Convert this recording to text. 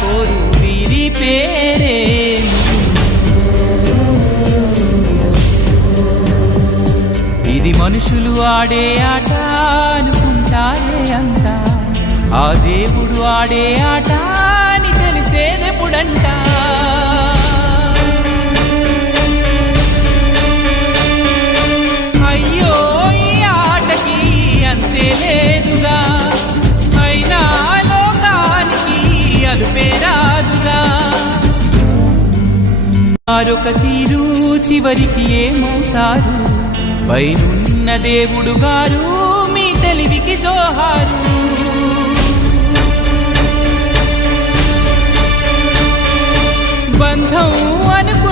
కోరు వీరి పేరే. ఇది మనుషులు ఆడే ఆట అనుకుంటారే అంతా, ఆ దేవుడు ఆడే ఆట అని తెలిసేదెప్పుడంట. అయ్యో ఈ ఆటకి అంతే లేదుగా, అయినా లోకానికి అలుపే రాదుగా. మరొక తీరు చివరికి ఏమవుతారు, పైనున్న దేవుడు గారు మీ తెలివికి జోహారు. బంధం అనుకు